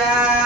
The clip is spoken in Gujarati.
guys.